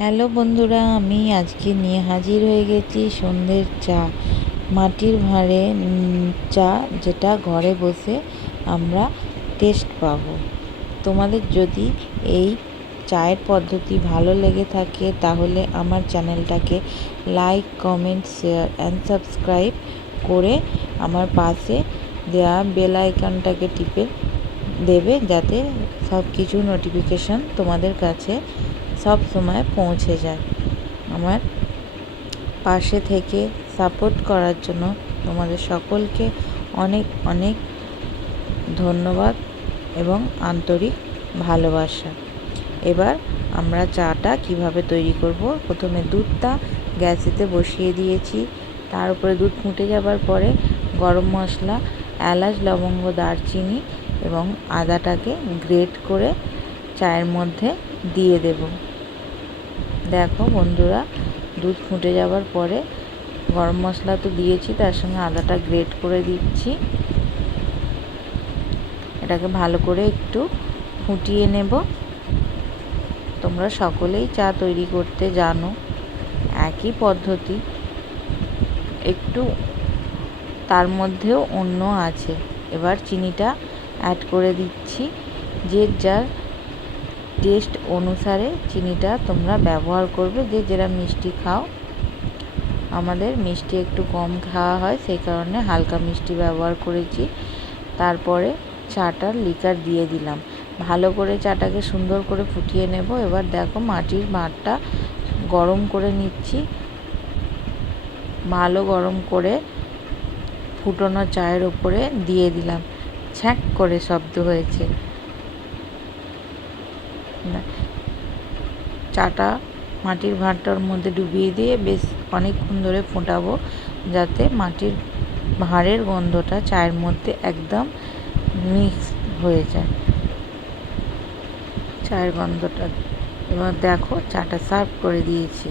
Hello বন্ধুরা, আমি আজকে নিয়ে হাজির হয়ে গেছি সন্ধ্যের চা। মাটির ভাঁড়ে চা যেটা ঘরে বসে আমরা টেস্ট পাবো। তোমাদের যদি এই চায়ের পদ্ধতি ভালো লেগে থাকে, তাহলে আমার চ্যানেলটাকে like comment share and subscribe করে আমার পাশে দেওয়া বেল আইকনটাকে টিপে দেবে, যাতে সব কিছু নোটিফিকেশান তোমাদের কাছে সব সময় পৌঁছে যায়। আমার পাশে থেকে সাপোর্ট করার জন্য তোমাদের সকলকে অনেক অনেক ধন্যবাদ এবং আন্তরিক ভালোবাসা। এবার আমরা চাটা কীভাবে তৈরি করব? প্রথমে দুধটা গ্যাসেতে বসিয়ে দিয়েছি। তার উপরে দুধ ফুটে যাবার পরে গরম মশলা, এলাচ, লবঙ্গ, দারচিনি এবং আদাটাকে গ্রেট করে চায়ের মধ্যে দিয়ে দেব। দেখো বন্ধুরা, দুধ ফুটে যাওয়ার পরে গরম মশলা তো দিয়েছি, তার সঙ্গে আদাটা গ্রেট করে দিচ্ছি। এটাকে ভালো করে একটু ফুটিয়ে নেব। তোমরা সকলেই চা তৈরি করতে জানো, একই পদ্ধতি। একটু তার মধ্যেও অন্য আছে। এবার চিনিটা অ্যাড করে দিচ্ছি, যে যার টেস্ট অনুসারে চিনিটা তোমরা ব্যবহার করবে। যে যেরা মিষ্টি খাও, আমাদের মিষ্টি একটু কম খাওয়া হয়, সেই কারণে হালকা মিষ্টি ব্যবহার করেছি। তারপরে চাটার লিকার দিয়ে দিলাম। ভালো করে চাটাকে সুন্দর করে ফুটিয়ে নেব। এবার দেখো মাটির ভাঁড়টা গরম করে নিচ্ছি। ভালো গরম করে ফুটোনো চায়ের ওপরে দিয়ে দিলাম। ছ্যাঁক করে শব্দ হয়েছে। চাটা মাটির ভাঁড়টার মধ্যে ডুবিয়ে দিয়ে বেশ অনেকক্ষণ ধরে ফোটাবো, যাতে মাটির ভাঁড়ের গন্ধটা চায়ের মধ্যে একদম মিক্স হয়ে যায়। চায়ের গন্ধটা, এবার দেখো চাটা সার্ভ করে দিয়েছি।